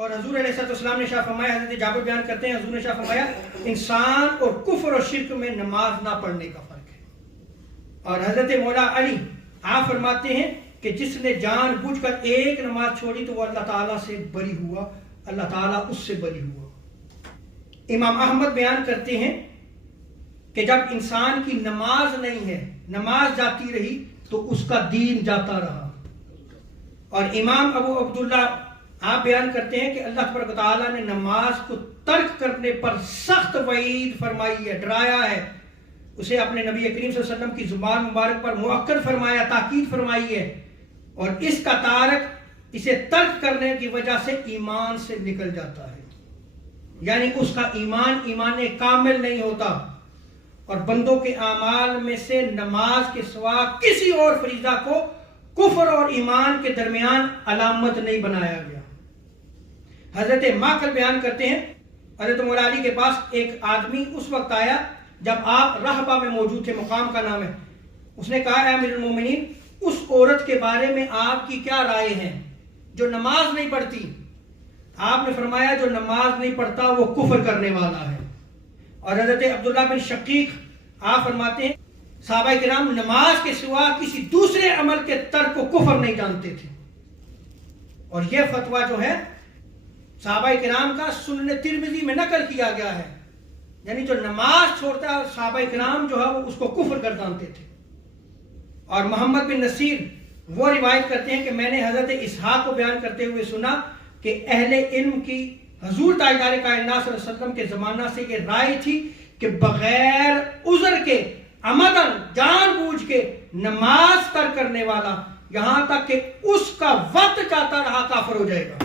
اور حضور علیہ السلام نے شاہ فرمایا، حضرت جابر بیان کرتے ہیں حضور نے شاہ فرمایا انسان اور کفر اور شرک میں نماز نہ پڑھنے کا فرق ہے۔ اور حضرت مولا علی آپ فرماتے ہیں کہ جس نے جان بوجھ کر ایک نماز چھوڑی تو وہ اللہ تعالیٰ سے بری ہوا، اللہ تعالیٰ اس سے بری ہوا۔ امام احمد بیان کرتے ہیں کہ جب انسان کی نماز نہیں ہے، نماز جاتی رہی تو اس کا دین جاتا رہا۔ اور امام ابو عبداللہ آپ بیان کرتے ہیں کہ اللہ تبارک و تعالیٰ نے نماز کو ترک کرنے پر سخت وعید فرمائی ہے، ڈرایا ہے، اسے اپنے نبی کریم صلی اللہ علیہ وسلم کی زبان مبارک پر مؤکد فرمایا، تاکید فرمائی ہے، اور اس کا تارک اسے ترک کرنے کی وجہ سے ایمان سے نکل جاتا ہے، یعنی اس کا ایمان کامل نہیں ہوتا، اور بندوں کے اعمال میں سے نماز کے سوا کسی اور فریضہ کو کفر اور ایمان کے درمیان علامت نہیں بنایا گیا۔ حضرت ماقل بیان کرتے ہیں حضرت مولا علی کے پاس ایک آدمی اس وقت آیا جب آپ رہبہ میں موجود تھے، مقام کا نام ہے۔ اس نے کہا اے امیر المومنین، اس عورت کے بارے میں آپ کی کیا رائے ہے جو نماز نہیں پڑھتی؟ آپ نے فرمایا جو نماز نہیں پڑھتا وہ کفر کرنے والا ہے۔ اور حضرت عبداللہ بن شقیق آپ فرماتے ہیں صحابہ کرام نماز کے سوا کسی دوسرے عمل کے ترک کو کفر نہیں جانتے تھے۔ اور یہ فتویٰ جو ہے صحابہ کرام کا سنن ترمذی میں نقل کیا گیا ہے، یعنی جو نماز چھوڑتا ہے صحابہ کرام جو ہے وہ اس کو کفر گردانتے تھے۔ اور محمد بن نصیر وہ روایت کرتے ہیں کہ میں نے حضرت اسحاق کو بیان کرتے ہوئے سنا کہ اہل علم کی حضور تاجدار کائنات صلی اللہ علیہ وسلم کے زمانہ سے یہ رائے تھی کہ بغیر عذر کے عمدن جان بوجھ کے نماز ترک کرنے والا یہاں تک کہ اس کا وقت جاتا رہا کافر ہو جائے گا۔